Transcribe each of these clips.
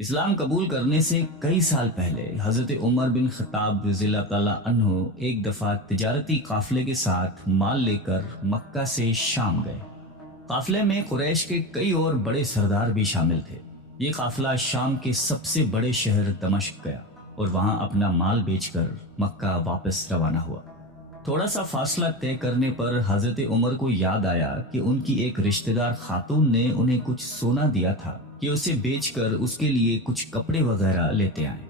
اسلام قبول کرنے سے کئی سال پہلے حضرت عمر بن خطاب رضی اللہ تعالیٰ عنہ ایک دفعہ تجارتی قافلے کے ساتھ مال لے کر مکہ سے شام گئے۔ قافلے میں قریش کے کئی اور بڑے سردار بھی شامل تھے۔ یہ قافلہ شام کے سب سے بڑے شہر دمشق گیا اور وہاں اپنا مال بیچ کر مکہ واپس روانہ ہوا۔ تھوڑا سا فاصلہ طے کرنے پر حضرت عمر کو یاد آیا کہ ان کی ایک رشتہ دار خاتون نے انہیں کچھ سونا دیا تھا کہ اسے بیچ کر اس کے لیے کچھ کپڑے وغیرہ لیتے آئیں۔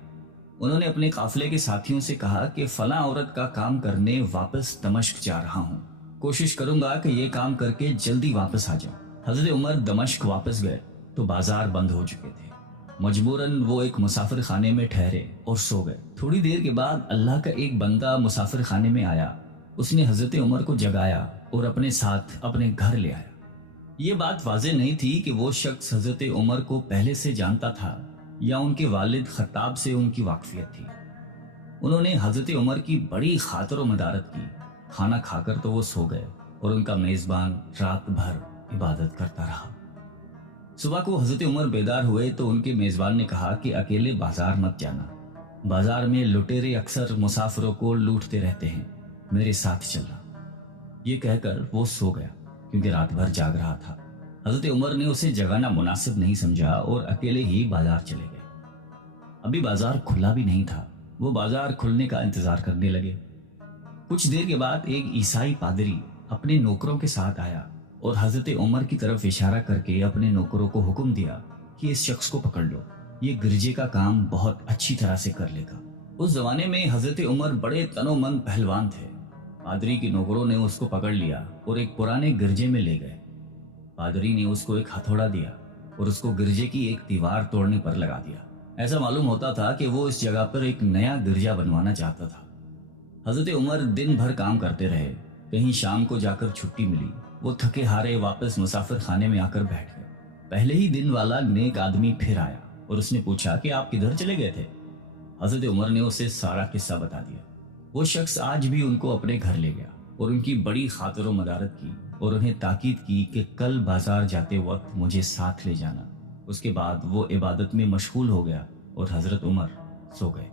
انہوں نے اپنے قافلے کے ساتھیوں سے کہا کہ فلاں عورت کا کام کرنے واپس دمشق جا رہا ہوں، کوشش کروں گا کہ یہ کام کر کے جلدی واپس آ جاؤں۔ حضرت عمر دمشق واپس گئے تو بازار بند ہو چکے تھے۔ مجبوراً وہ ایک مسافر خانے میں ٹھہرے اور سو گئے۔ تھوڑی دیر کے بعد اللہ کا ایک بندہ مسافر خانے میں آیا۔ اس نے حضرت عمر کو جگایا اور اپنے ساتھ اپنے گھر لے آیا۔ یہ بات واضح نہیں تھی کہ وہ شخص حضرت عمر کو پہلے سے جانتا تھا یا ان کے والد خطاب سے ان کی واقفیت تھی۔ انہوں نے حضرت عمر کی بڑی خاطر و مدارت کی۔ کھانا کھا کر تو وہ سو گئے اور ان کا میزبان رات بھر عبادت کرتا رہا۔ صبح کو حضرت عمر بیدار ہوئے تو ان کے میزبان نے کہا کہ اکیلے بازار مت جانا، بازار میں لٹیرے اکثر مسافروں کو لوٹتے رہتے ہیں، میرے ساتھ چلنا۔ یہ کہہ کر وہ سو گیا کیونکہ رات بھر جاگ رہا تھا۔ حضرت عمر نے اسے جگانا مناسب نہیں سمجھا اور اکیلے ہی بازار چلے گئے۔ ابھی بازار کھلا بھی نہیں تھا، وہ بازار کھلنے کا انتظار کرنے لگے۔ کچھ دیر کے بعد ایک عیسائی پادری اپنے نوکروں کے ساتھ آیا اور حضرت عمر کی طرف اشارہ کر کے اپنے نوکروں کو حکم دیا کہ اس شخص کو پکڑ لو، یہ گرجے کا کام بہت اچھی طرح سے کر لے گا۔ اس زمانے میں حضرت عمر بڑے تنومند پہلوان تھے۔ پادری کے نوکروں نے اس کو پکڑ لیا اور ایک پرانے گرجے میں لے گئے۔ پادری نے اس کو ایک ہتھوڑا دیا اور اس کو گرجے کی ایک دیوار توڑنے پر لگا دیا۔ ایسا معلوم ہوتا تھا کہ وہ اس جگہ پر ایک نیا گرجا بنوانا چاہتا تھا۔ حضرت عمر دن بھر کام کرتے رہے۔ کہیں شام کو جا کر چھٹی ملی، وہ تھکے ہارے واپس مسافر خانے میں آ کر بیٹھ گئے۔ پہلے ہی دن والا نیک آدمی پھر آیا اور اس نے پوچھا کہ آپ کدھر چلے گئے تھے؟ حضرت عمر نے اسے سارا قصہ بتا دیا۔ وہ شخص آج بھی ان کو اپنے گھر لے گیا اور ان کی بڑی خاطر و مدارت کی اور انہیں تاکید کی کہ کل بازار جاتے وقت مجھے ساتھ لے جانا۔ اس کے بعد وہ عبادت میں مشغول ہو گیا اور حضرت عمر سو گئے۔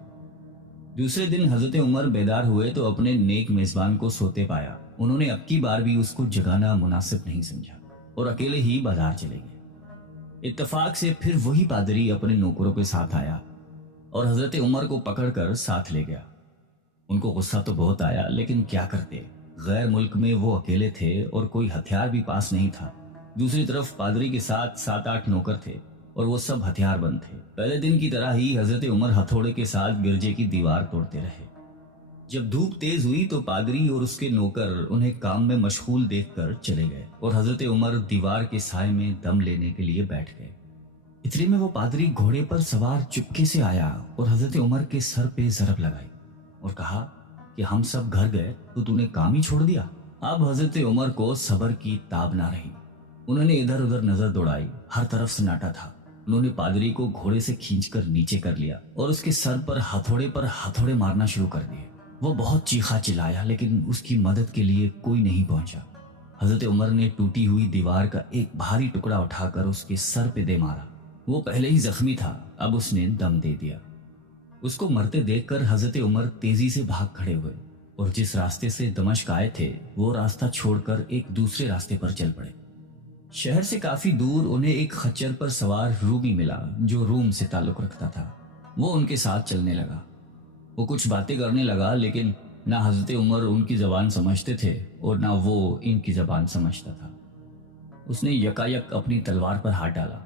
دوسرے دن حضرت عمر بیدار ہوئے تو اپنے نیک میزبان کو سوتے پایا۔ انہوں نے اب کی بار بھی اس کو جگانا مناسب نہیں سمجھا اور اکیلے ہی بازار چلے گئے۔ اتفاق سے پھر وہی پادری اپنے نوکروں کے ساتھ آیا اور حضرت عمر کو پکڑ کر ساتھ لے گیا۔ ان کو غصہ تو بہت آیا، لیکن کیا کرتے، غیر ملک میں وہ اکیلے تھے اور کوئی ہتھیار بھی پاس نہیں تھا۔ دوسری طرف پادری کے ساتھ 7-8 نوکر تھے اور وہ سب ہتھیار بند تھے۔ پہلے دن کی طرح ہی حضرت عمر ہتھوڑے کے ساتھ گرجے کی دیوار توڑتے رہے۔ جب دھوپ تیز ہوئی تو پادری اور اس کے نوکر انہیں کام میں مشغول دیکھ کر چلے گئے اور حضرت عمر دیوار کے سائے میں دم لینے کے لیے بیٹھ گئے۔ اتنے میں وہ پادری گھوڑے پر سوار چپکے سے آیا اور حضرت عمر کے سر پہ ضرب لگائی اور کہا کہ ہم سب گھر گئے تو تو نے کام ہی چھوڑ دیا۔ اب حضرت عمر کو صبر کی تاب نہ رہی۔ انہوں نے ادھر ادھر نظر دوڑائی، ہر طرف سناٹا تھا۔ انہوں نے پادری کو گھوڑے سے کھینچ کر نیچے کر لیا اور اس کے سر پر ہتھوڑے مارنا شروع کر دیے۔ وہ بہت چیخا چلایا لیکن اس کی مدد کے لیے کوئی نہیں پہنچا۔ حضرت عمر نے ٹوٹی ہوئی دیوار کا ایک بھاری ٹکڑا اٹھا کر اس کے سر پہ دے مارا۔ وہ پہلے ہی زخمی تھا، اب اس نے دم دے دیا۔ اس کو مرتے دیکھ کر حضرت عمر تیزی سے بھاگ کھڑے ہوئے اور جس راستے سے دمشق آئے تھے وہ راستہ چھوڑ کر ایک دوسرے راستے پر چل پڑے۔ شہر سے کافی دور انہیں ایک خچر پر سوار رومی ملا جو روم سے تعلق رکھتا تھا۔ وہ ان کے ساتھ چلنے لگا۔ وہ کچھ باتیں کرنے لگا لیکن نہ حضرت عمر ان کی زبان سمجھتے تھے اور نہ وہ ان کی زبان سمجھتا تھا۔ اس نے یکایک اپنی تلوار پر ہاتھ ڈالا۔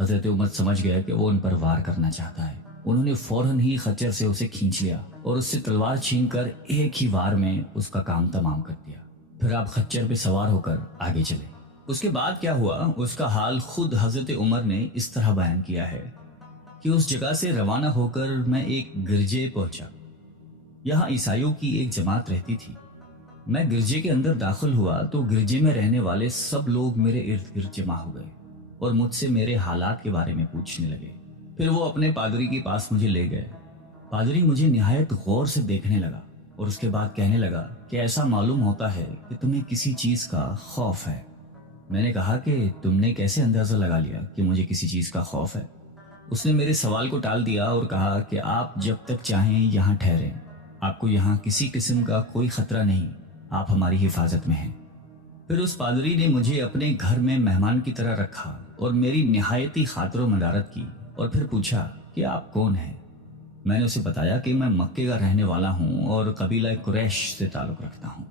حضرت عمر سمجھ گئے کہ وہ ان پر وار کرنا چاہتا ہے۔ انہوں نے فوراً ہی خچر سے اسے کھینچ لیا اور اس سے تلوار چھین کر ایک ہی وار میں اس کا کام تمام کر دیا۔ پھر آپ خچر پہ سوار ہو کر آگے چلے۔ اس کے بعد کیا ہوا اس کا حال خود حضرت عمر نے اس طرح بیان کیا ہے کہ اس جگہ سے روانہ ہو کر میں ایک گرجے پہنچا۔ یہاں عیسائیوں کی ایک جماعت رہتی تھی۔ میں گرجے کے اندر داخل ہوا تو گرجے میں رہنے والے سب لوگ میرے ارد گرد جمع ہو گئے اور مجھ سے میرے حالات کے بارے میں پوچھنے لگے۔ پھر وہ اپنے پادری کے پاس مجھے لے گئے۔ پادری مجھے نہایت غور سے دیکھنے لگا اور اس کے بعد کہنے لگا کہ ایسا معلوم ہوتا ہے کہ تمہیں کسی چیز کا خوف ہے۔ میں نے کہا کہ تم نے کیسے اندازہ لگا لیا کہ مجھے کسی چیز کا خوف ہے؟ اس نے میرے سوال کو ٹال دیا اور کہا کہ آپ جب تک چاہیں یہاں ٹھہریں، آپ کو یہاں کسی قسم کا کوئی خطرہ نہیں، آپ ہماری حفاظت میں ہیں۔ پھر اس پادری نے مجھے اپنے گھر میں مہمان کی طرح رکھا اور میری نہایتی خاطر و مدارت کی، اور پھر پوچھا کہ آپ کون ہیں۔ میں نے اسے بتایا کہ میں مکے کا رہنے والا ہوں اور قبیلہ قریش سے تعلق رکھتا ہوں۔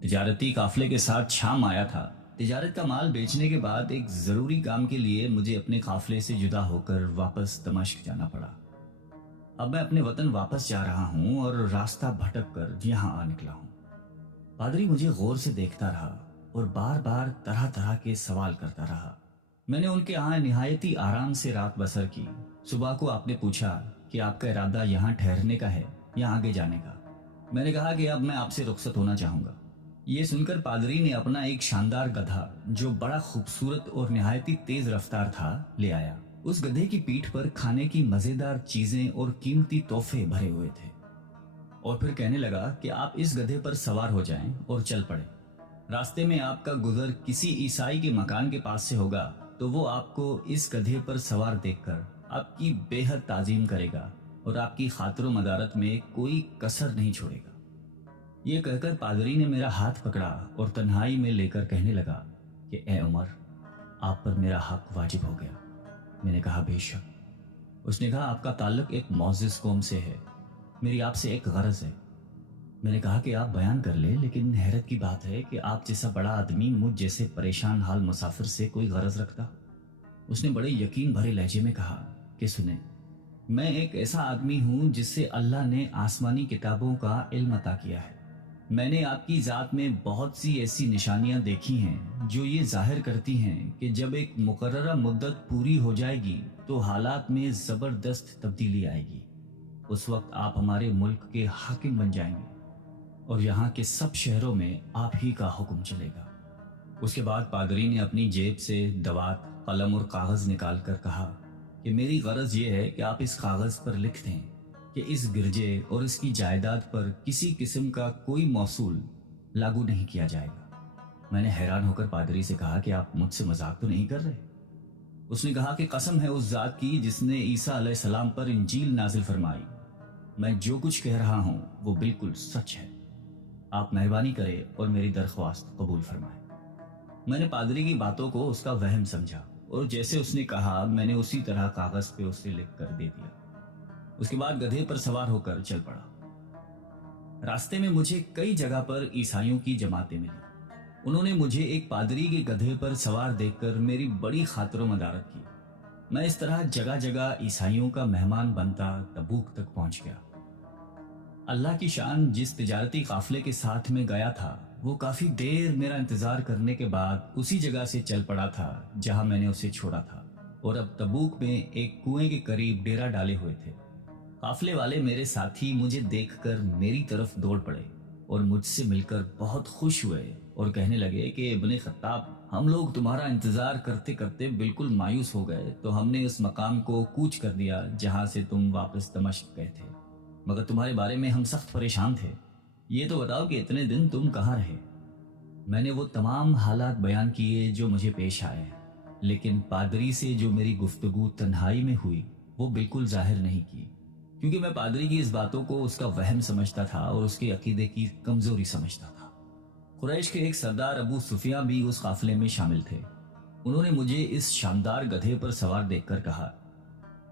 تجارتی قافلے کے ساتھ شام آیا تھا۔ تجارت کا مال بیچنے کے بعد ایک ضروری کام کے لیے مجھے اپنے قافلے سے جدا ہو کر واپس دمشق جانا پڑا۔ اب میں اپنے وطن واپس جا رہا ہوں اور راستہ بھٹک کر یہاں آ نکلا ہوں۔ پادری مجھے غور سے دیکھتا رہا اور بار بار طرح طرح کے سوال کرتا رہا۔ میں نے ان کے یہاں نہایتی آرام سے رات بسر کی۔ صبح کو آپ نے پوچھا کہ آپ کا ارادہ یہاں ٹھہرنے کا ہے یا آگے جانے کا۔ میں نے کہا کہ اب میں آپ سے رخصت ہونا چاہوں گا۔ یہ سن کر پادری نے اپنا ایک شاندار گدھا جو بڑا خوبصورت اور نہایتی تیز رفتار تھا لے آیا۔ اس گدھے کی پیٹھ پر کھانے کی مزیدار چیزیں اور قیمتی تحفے بھرے ہوئے تھے، اور پھر کہنے لگا کہ آپ اس گدھے پر سوار ہو جائیں اور چل پڑیں۔ راستے میں آپ کا گزر کسی عیسائی کے مکان کے پاس سے ہوگا تو وہ آپ کو اس گدھے پر سوار دیکھ کر آپ کی بے حد تعظیم کرے گا اور آپ کی خاطر و مدارت میں کوئی کسر نہیں چھوڑے گا۔ یہ کہہ کر پادری نے میرا ہاتھ پکڑا اور تنہائی میں لے کر کہنے لگا کہ اے عمر، آپ پر میرا حق واجب ہو گیا۔ میں نے کہا بے شک۔ اس نے کہا آپ کا تعلق ایک معزز قوم سے ہے، میری آپ سے ایک غرض ہے۔ میں نے کہا کہ آپ بیان کر لیں، لیکن حیرت کی بات ہے کہ آپ جیسا بڑا آدمی مجھ جیسے پریشان حال مسافر سے کوئی غرض رکھتا۔ اس نے بڑے یقین بھرے لہجے میں کہا کہ سنیں، میں ایک ایسا آدمی ہوں جس سے اللہ نے آسمانی کتابوں کا علم عطا کیا ہے۔ میں نے آپ کی ذات میں بہت سی ایسی نشانیاں دیکھی ہیں جو یہ ظاہر کرتی ہیں کہ جب ایک مقررہ مدت پوری ہو جائے گی تو حالات میں زبردست تبدیلی آئے گی۔ اس وقت آپ ہمارے ملک کے حاکم بن جائیں گے اور یہاں کے سب شہروں میں آپ ہی کا حکم چلے گا۔ اس کے بعد پادری نے اپنی جیب سے دوات، قلم اور کاغذ نکال کر کہا کہ میری غرض یہ ہے کہ آپ اس کاغذ پر لکھ دیں کہ اس گرجے اور اس کی جائیداد پر کسی قسم کا کوئی موصول لاگو نہیں کیا جائے گا۔ میں نے حیران ہو کر پادری سے کہا کہ آپ مجھ سے مذاق تو نہیں کر رہے؟ اس نے کہا کہ قسم ہے اس ذات کی جس نے عیسیٰ علیہ السلام پر انجیل نازل فرمائی، میں جو کچھ کہہ رہا ہوں وہ بالکل سچ ہے۔ آپ مہربانی کریں اور میری درخواست قبول فرمائیں۔ میں نے پادری کی باتوں کو اس کا وہم سمجھا اور جیسے اس نے کہا میں نے اسی طرح کاغذ پہ اسے لکھ کر دے دیا۔ اس کے بعد گدھے پر سوار ہو کر چل پڑا۔ راستے میں مجھے کئی جگہ پر عیسائیوں کی جماعتیں ملی۔ انہوں نے مجھے ایک پادری کے گدھے پر سوار دیکھ کر میری بڑی خاطر و مدارت کی۔ میں اس طرح جگہ جگہ عیسائیوں کا مہمان بنتا تبوک تک پہنچ گیا۔ اللہ کی شان، جس تجارتی قافلے کے ساتھ میں گیا تھا وہ کافی دیر میرا انتظار کرنے کے بعد اسی جگہ سے چل پڑا تھا جہاں میں نے اسے چھوڑا تھا، اور اب تبوک میں ایک کنویں کے قریب ڈیرا ڈالے ہوئے تھے۔ قافلے والے میرے ساتھی مجھے دیکھ کر میری طرف دوڑ پڑے اور مجھ سے مل کر بہت خوش ہوئے اور کہنے لگے کہ ابن خطاب، ہم لوگ تمہارا انتظار کرتے کرتے بالکل مایوس ہو گئے تو ہم نے اس مقام کو کوچ کر دیا جہاں سے تم واپس دمشق گئے تھے، مگر تمہارے بارے میں ہم سخت پریشان تھے۔ یہ تو بتاؤ کہ اتنے دن تم کہاں رہے؟ میں نے وہ تمام حالات بیان کیے جو مجھے پیش آئے، لیکن پادری سے جو میری گفتگو تنہائی میں ہوئی وہ بالکل ظاہر نہیں کی، کیونکہ میں پادری کی اس باتوں کو اس کا وہم سمجھتا تھا اور اس کے عقیدے کی کمزوری سمجھتا تھا۔ قریش کے ایک سردار ابو سفیان بھی اس قافلے میں شامل تھے۔ انہوں نے مجھے اس شاندار گدھے پر سوار دیکھ کر کہا،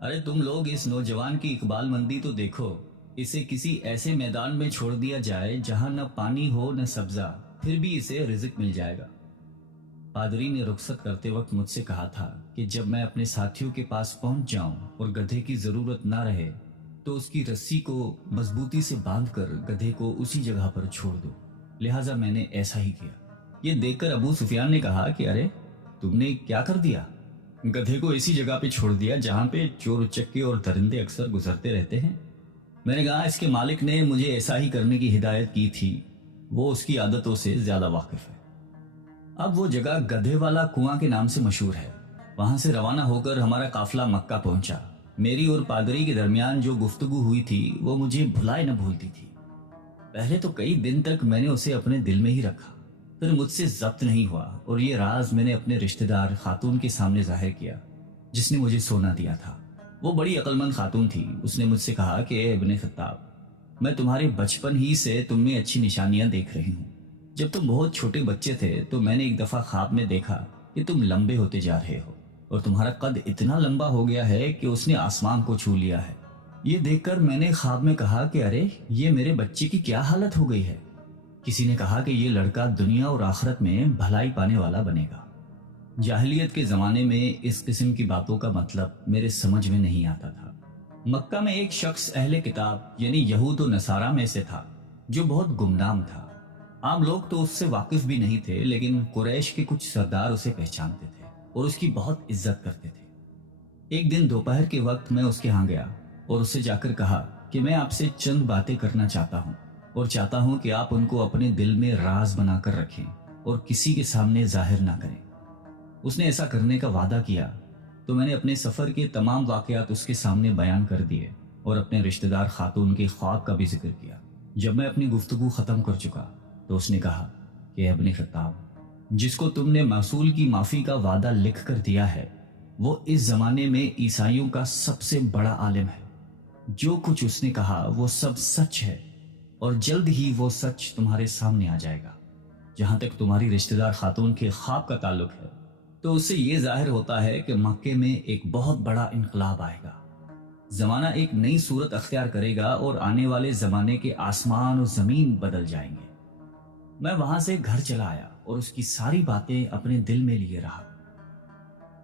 ارے تم لوگ اس نوجوان کی اقبال مندی تو دیکھو، اسے کسی ایسے میدان میں چھوڑ دیا جائے جہاں نہ پانی ہو نہ سبزہ، پھر بھی اسے رزق مل جائے گا۔ پادری نے رخصت کرتے وقت مجھ سے کہا تھا کہ جب میں اپنے ساتھیوں کے پاس پہنچ جاؤں اور گدھے کی ضرورت نہ رہے تو اس کی رسی کو مضبوطی سے باندھ کر گدھے کو اسی جگہ پر چھوڑ دو، لہٰذا میں نے ایسا ہی کیا۔ یہ دیکھ کر ابو سفیان نے کہا کہ ارے تم نے کیا کر دیا؟ گدھے کو اسی جگہ پہ چھوڑ دیا جہاں پہ چور چکے اور درندے اکثر گزرتے رہتے ہیں؟ میں نے کہا اس کے مالک نے مجھے ایسا ہی کرنے کی ہدایت کی تھی، وہ اس کی عادتوں سے زیادہ واقف ہے۔ اب وہ جگہ گدھے والا کنواں کے نام سے مشہور ہے۔ وہاں سے روانہ ہو کر ہمارا قافلہ مکہ پہنچا۔ میری اور پادری کے درمیان جو گفتگو ہوئی تھی وہ مجھے بھلائے نہ بھولتی تھی۔ پہلے تو کئی دن تک میں نے اسے اپنے دل میں ہی رکھا، پھر مجھ سے ضبط نہیں ہوا اور یہ راز میں نے اپنے رشتہ دار خاتون کے سامنے ظاہر کیا جس نے مجھے سونا دیا تھا۔ وہ بڑی عقلمند خاتون تھی. اس نے مجھ سے کہا کہ اے ابن خطاب، میں تمہارے بچپن ہی سے تم میں اچھی نشانیاں دیکھ رہی ہوں. جب تم بہت چھوٹے بچے تھے تو میں نے ایک دفعہ خواب میں دیکھا کہ تم لمبے ہوتے جا رہے ہو اور تمہارا قد اتنا لمبا ہو گیا ہے کہ اس نے آسمان کو چھو لیا ہے. یہ دیکھ کر میں نے خواب میں کہا کہ ارے یہ میرے بچے کی کیا حالت ہو گئی ہے. کسی نے کہا کہ یہ لڑکا دنیا اور آخرت میں بھلائی پانے والا بنے گا. جاہلیت کے زمانے میں اس قسم کی باتوں کا مطلب میرے سمجھ میں نہیں آتا تھا. مکہ میں ایک شخص اہل کتاب یعنی یہود و نصارہ میں سے تھا جو بہت گمنام تھا. عام لوگ تو اس سے واقف بھی نہیں تھے، لیکن قریش کے کچھ سردار اسے پہچانتے تھے اور اس کی بہت عزت کرتے تھے. ایک دن دوپہر کے وقت میں اس کے ہاں گیا اور اسے جا کر کہا کہ میں آپ سے چند باتیں کرنا چاہتا ہوں اور چاہتا ہوں کہ آپ ان کو اپنے دل میں راز بنا کر رکھیں اور کسی کے سامنے ظاہر نہ کریں. اس نے ایسا کرنے کا وعدہ کیا تو میں نے اپنے سفر کے تمام واقعات اس کے سامنے بیان کر دیے اور اپنے رشتہ دار خاتون کے خواب کا بھی ذکر کیا. جب میں اپنی گفتگو ختم کر چکا تو اس نے کہا کہ اے ابن خطاب، جس کو تم نے موصول کی معافی کا وعدہ لکھ کر دیا ہے وہ اس زمانے میں عیسائیوں کا سب سے بڑا عالم ہے. جو کچھ اس نے کہا وہ سب سچ ہے اور جلد ہی وہ سچ تمہارے سامنے آ جائے گا. جہاں تک تمہاری رشتہ دار خاتون کے خواب کا تعلق ہے تو اس سے یہ ظاہر ہوتا ہے کہ مکے میں ایک بہت بڑا انقلاب آئے گا. زمانہ ایک نئی صورت اختیار کرے گا اور آنے والے زمانے کے آسمان و زمین بدل جائیں گے. میں وہاں سے گھر چلا آیا اور اس کی ساری باتیں اپنے دل میں لیے رہا.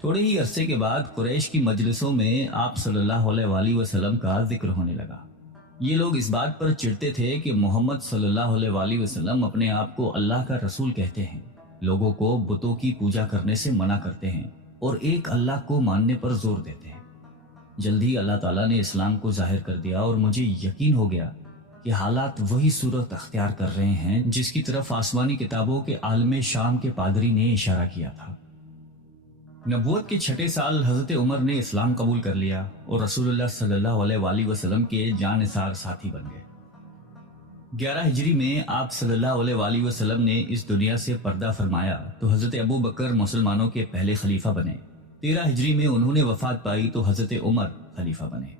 تھوڑے ہی عرصے کے بعد قریش کی مجلسوں میں آپ صلی اللہ علیہ وآلہ وسلم کا ذکر ہونے لگا. یہ لوگ اس بات پر چڑھتے تھے کہ محمد صلی اللہ علیہ وآلہ وسلم اپنے آپ کو اللہ کا رسول کہتے ہیں، لوگوں کو بتوں کی پوجا کرنے سے منع کرتے ہیں اور ایک اللہ کو ماننے پر زور دیتے ہیں. جلد ہی اللہ تعالیٰ نے اسلام کو ظاہر کر دیا اور مجھے یقین ہو گیا کہ حالات وہی صورت اختیار کر رہے ہیں جس کی طرف آسمانی کتابوں کے عالم شام کے پادری نے اشارہ کیا تھا. نبوت کے 6 سال حضرت عمر نے اسلام قبول کر لیا اور رسول اللہ صلی اللہ علیہ وآلہ وسلم کے جان نثار ساتھی بن گئے. 11 ہجری میں آپ صلی اللہ علیہ وآلہ وسلم نے اس دنیا سے پردہ فرمایا تو حضرت ابو بکر مسلمانوں کے پہلے خلیفہ بنے. 13 ہجری میں انہوں نے وفات پائی تو حضرت عمر خلیفہ بنے.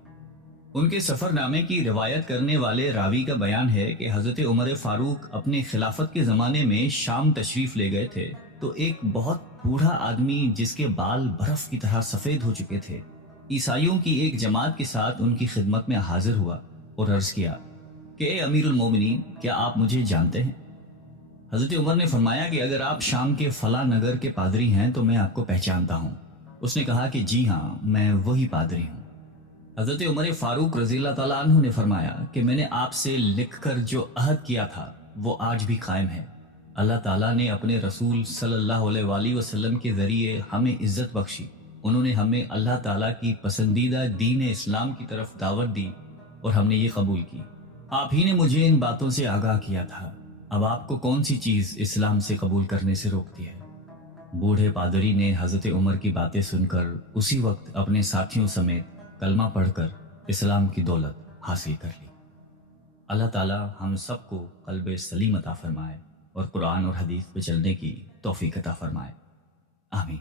ان کے سفر نامے کی روایت کرنے والے راوی کا بیان ہے کہ حضرت عمر فاروق اپنے خلافت کے زمانے میں شام تشریف لے گئے تھے تو ایک بہت بوڑھا آدمی جس کے بال برف کی طرح سفید ہو چکے تھے عیسائیوں کی ایک جماعت کے ساتھ ان کی خدمت میں حاضر ہوا اور عرض کیا کہ اے امیر المومنین، کیا آپ مجھے جانتے ہیں؟ حضرت عمر نے فرمایا کہ اگر آپ شام کے فلاں نگر کے پادری ہیں تو میں آپ کو پہچانتا ہوں. اس نے کہا کہ جی ہاں، میں وہی پادری ہوں. حضرت عمر فاروق رضی اللہ تعالیٰ عنہ نے فرمایا کہ میں نے آپ سے لکھ کر جو عہد کیا تھا وہ آج بھی قائم ہے. اللہ تعالیٰ نے اپنے رسول صلی اللہ علیہ وآلہ وسلم کے ذریعے ہمیں عزت بخشی. انہوں نے ہمیں اللہ تعالیٰ کی پسندیدہ دین اسلام کی طرف دعوت دی اور ہم نے یہ قبول کی. آپ ہی نے مجھے ان باتوں سے آگاہ کیا تھا. اب آپ کو کون سی چیز اسلام سے قبول کرنے سے روکتی ہے؟ بوڑھے پادری نے حضرت عمر کی باتیں سن کر اسی وقت اپنے ساتھیوں سمیت کلمہ پڑھ کر اسلام کی دولت حاصل کر لی. اللہ تعالیٰ ہم سب کو قلب سلیم عطا فرمائے اور قرآن اور حدیث پہ چلنے کی توفیق عطا فرمائے. آمین.